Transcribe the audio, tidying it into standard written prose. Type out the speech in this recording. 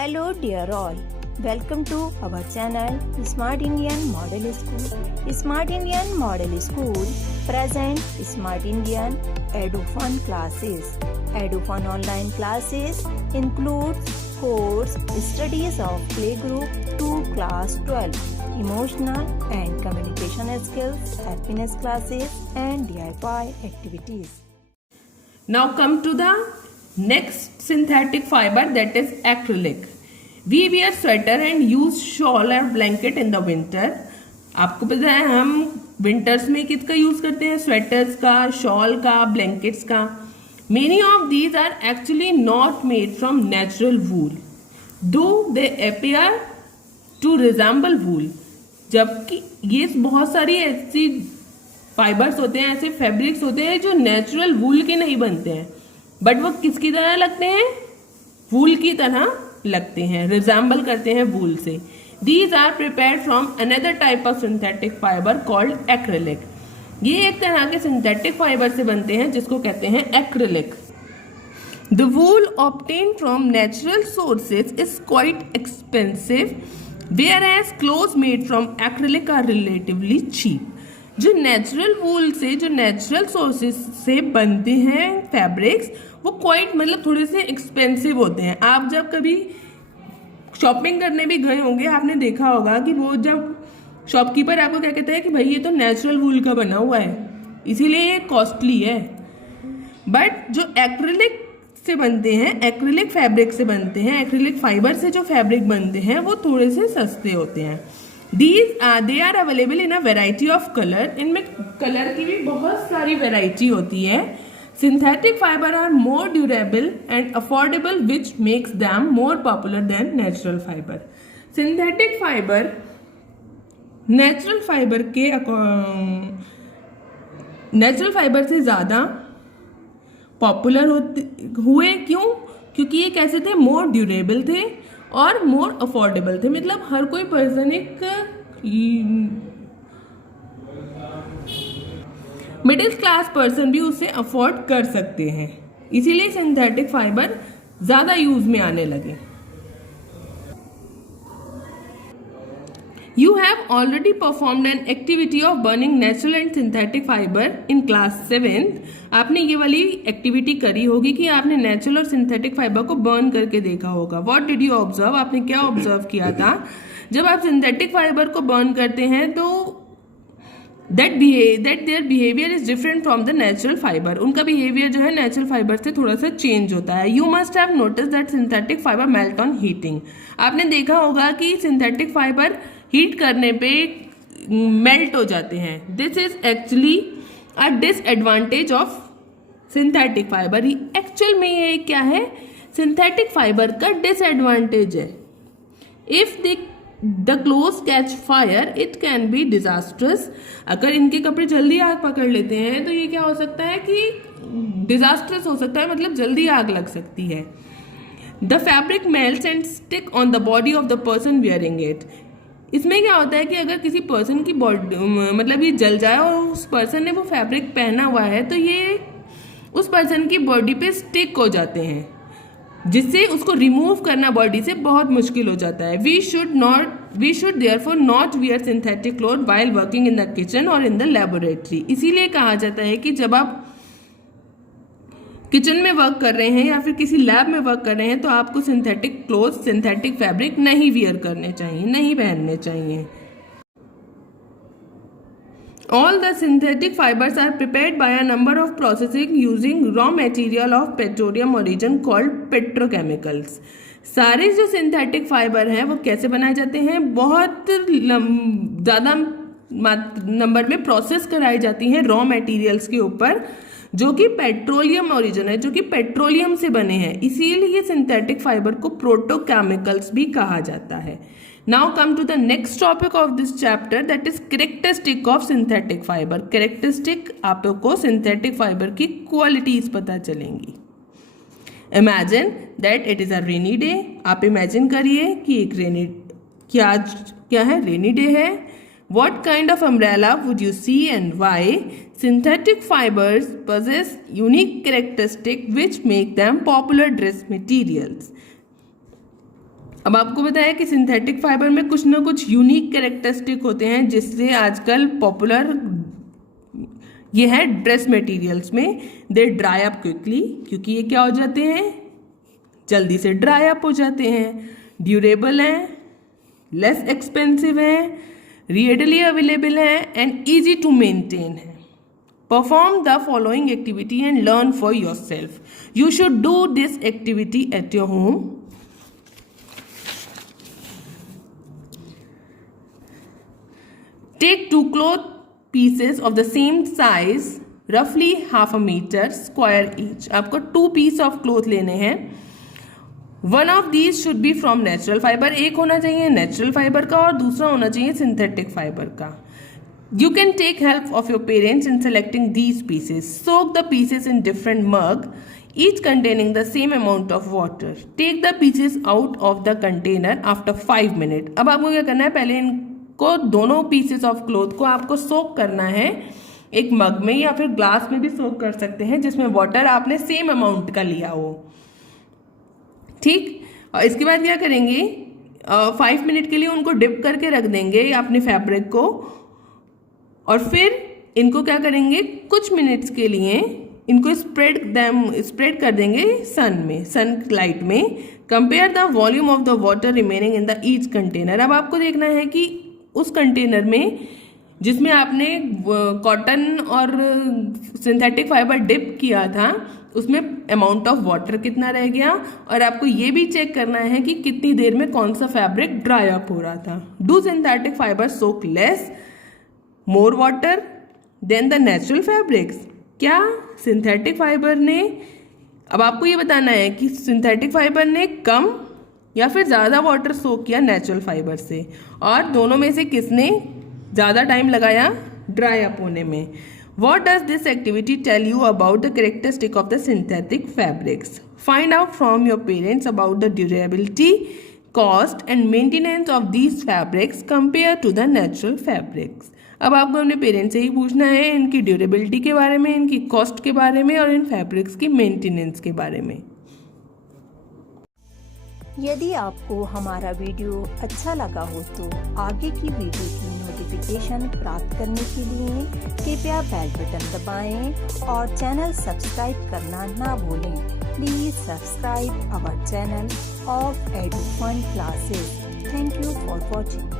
Hello dear all, welcome to our channel Smart Indian Model School. Smart Indian Model School present Smart Indian EduFun classes. EduFun online classes includes course studies of playgroup to class 12, emotional and communication skills, happiness classes and DIY activities. Now come to the next synthetic fiber, that is acrylic. We wear sweater and use shawl or blanket in the winter. आपको पता है हम winters में किसका use करते हैं? Sweaters का, shawl का, ब्लैंकेट्स का. Many of these are actually not made from natural wool, though they appear to resemble wool. जबकि ये बहुत सारी ऐसी फाइबर्स होते हैं, ऐसे फैब्रिक्स होते हैं जो नेचुरल वूल के नहीं बनते हैं, बट वो किसकी तरह लगते हैं? वूल की तरह लगते हैं, रिजेंबल करते हैं वूल से. These are prepared from another type of synthetic fiber called acrylic. ये एक तरह के सिंथेटिक फाइबर से बनते हैं जिसको कहते हैं acrylic. The wool obtained from natural sources is quite expensive, whereas clothes made from acrylic are relatively cheap. जो नेचुरल वूल से, जो नेचुरल सोर्सेज से बनते हैं फैब्रिक्स, वो क्वाइट मतलब थोड़े से एक्सपेंसिव होते हैं. आप जब कभी शॉपिंग करने भी गए होंगे, आपने देखा होगा कि वो जब शॉपकीपर आपको क्या कहता है कि भाई ये तो नेचुरल वूल का बना हुआ है, इसीलिए ये कॉस्टली है. बट जो एक्रिलिक से बनते हैं, एक्रिलिक फैब्रिक से बनते हैं, एक्रिलिक फाइबर से जो फैब्रिक बनते हैं वो थोड़े से सस्ते होते हैं. they are available in a variety of color. इनमें कलर की भी बहुत सारी वैरायटी होती है. Synthetic fiber are more durable and affordable, which makes them more popular than natural fiber. Synthetic fiber natural fibre से ज़्यादा पॉपुलर हुए. क्यों? क्योंकि ये कैसे थे? मोर ड्यूरेबल थे और मोर अफोर्डेबल थे. मतलब हर कोई पर्सन, एक मिडिल क्लास पर्सन भी उसे अफोर्ड कर सकते हैं, इसीलिए सिंथेटिक फाइबर ज़्यादा यूज में आने लगे. You have already performed an activity of burning natural and synthetic fiber in class 7th. आपने ये वाली एक्टिविटी करी होगी कि आपने नेचुरल और सिंथेटिक फाइबर को बर्न करके देखा होगा. What did you observe? आपने क्या ऑब्जर्व किया था? जब आप सिंथेटिक फाइबर को बर्न करते हैं तो that their behavior is different from the natural fiber. उनका बिहेवियर जो है नेचुरल फाइबर से थोड़ा सा चेंज होता है. You must have noticed that synthetic fiber melt on heating. आपने देखा होगा कि सिंथेटिक फाइबर हीट करने पे मेल्ट हो जाते हैं. This is actually a disadvantage of synthetic fibre. Actual में ये क्या है? सिंथेटिक फाइबर का डिसएडवांटेज है. If the clothes catch fire it can be disastrous. अगर इनके कपड़े जल्दी आग पकड़ लेते हैं तो ये क्या हो सकता है कि डिजास्ट्रस हो सकता है, मतलब जल्दी आग लग सकती है. The fabric melts and stick on the body of the person wearing it. इसमें क्या होता है कि अगर किसी पर्सन की बॉडी मतलब ये जल जाए और उस पर्सन ने वो फैब्रिक पहना हुआ है तो ये उस पर्सन की बॉडी पे स्टिक हो जाते हैं, जिससे उसको रिमूव करना बॉडी से बहुत मुश्किल हो जाता है. We should therefore not wear synthetic cloth while working in the kitchen और इन द लेबोरेटरी. इसीलिए कहा जाता है कि जब आप किचन में वर्क कर रहे हैं या फिर किसी लैब में वर्क कर रहे हैं तो आपको सिंथेटिक क्लोथ, सिंथेटिक फैब्रिक नहीं वियर करने चाहिए, नहीं पहनने चाहिए. All the synthetic fibers are prepared by a number of processing using raw material of petroleum origin called petrochemicals. सारे जो सिंथेटिक फाइबर हैं वो कैसे बनाए जाते हैं? बहुत ज़्यादा नंबर में प्रोसेस कराई जाती हैं रॉ मटेरियल्स के ऊपर, जो कि पेट्रोलियम ओरिजिन है, जो कि पेट्रोलियम से बने हैं. इसीलिए सिंथेटिक फाइबर को प्रोटोकेमिकल्स भी कहा जाता है. Now come to the next topic of this chapter, that is characteristic of synthetic fibre. Characteristic आपको सिंथेटिक फाइबर की क्वालिटीज पता चलेंगी. Imagine that it is a rainy day. आप इमेजिन करिए कि एक रेनी क्या है? रेनी डे है. What kind of umbrella would you see and why? Synthetic fibers possess unique characteristics which make them popular dress materials. अब आपको बताया कि सिंथेटिक फाइबर में कुछ ना कुछ यूनिक कैरेक्टरिस्टिक होते हैं जिससे आजकल पॉपुलर ये है ड्रेस मटेरियल्स में दे ड्राई अप क्विकली, क्योंकि ये क्या हो जाते हैं, जल्दी से ड्राई अप हो जाते हैं, ड्यूरेबल हैं, लेस एक्सपेंसिव हैं, readily अवेलेबल हैं एंड ईजी टू मेंटेन है। Perform the following activity and learn for your self. You should do this activity at your home. Take 2 cloth pieces of the same size, roughly half a meter square each. आपको 2 piece of cloth लेने हैं। One of these should be from natural fiber. एक होना चाहिए natural fibre का और दूसरा होना चाहिए सिंथेटिक फाइबर का। You can take help of your parents in selecting these pieces. Soak the pieces in different mug, each containing the same amount of water. Take the pieces out of the container after 5 minutes. अब आपको क्या करना है, पहले को दोनों pieces of cloth को आपको सोक करना है एक मग में या फिर ग्लास में भी सोक कर सकते हैं जिसमें वाटर आपने सेम अमाउंट का लिया हो। ठीक, और इसके बाद क्या करेंगे, 5 मिनट के लिए उनको डिप करके रख देंगे अपने फैब्रिक को, और फिर इनको क्या करेंगे, कुछ मिनट्स के लिए इनको स्प्रेड कर देंगे सन लाइट में। Compare the volume of the water remaining in the each container. अब आपको देखना है कि उस कंटेनर में जिसमें आपने कॉटन और सिंथेटिक फाइबर डिप किया था उसमें अमाउंट ऑफ वाटर कितना रह गया, और आपको ये भी चेक करना है कि कितनी देर में कौन सा फैब्रिक ड्राई अप हो रहा था। Do synthetic fibre soak less more water than the natural fabrics. क्या सिंथेटिक फाइबर ने, अब आपको ये बताना है कि सिंथेटिक फाइबर ने कम या फिर ज़्यादा वाटर सोक किया नेचुरल फाइबर से, और दोनों में से किसने ज़्यादा टाइम लगाया ड्राई अप होने में। What does this activity tell you about the characteristic of the synthetic fabrics? Find out from your parents about the durability, cost and maintenance of these fabrics compared to the natural fabrics. अब आपको अपने parents से ही पूछना है इनकी durability के बारे में, इनकी कॉस्ट के बारे में और इन फैब्रिक्स की मेंटेनेंस के बारे में। यदि आपको हमारा वीडियो अच्छा लगा हो तो आगे की वीडियो की नोटिफिकेशन प्राप्त करने के लिए कृपया बेल बटन दबाएं और चैनल सब्सक्राइब करना ना भूलें। Please subscribe our channel of Edufun classes. Thank you for watching.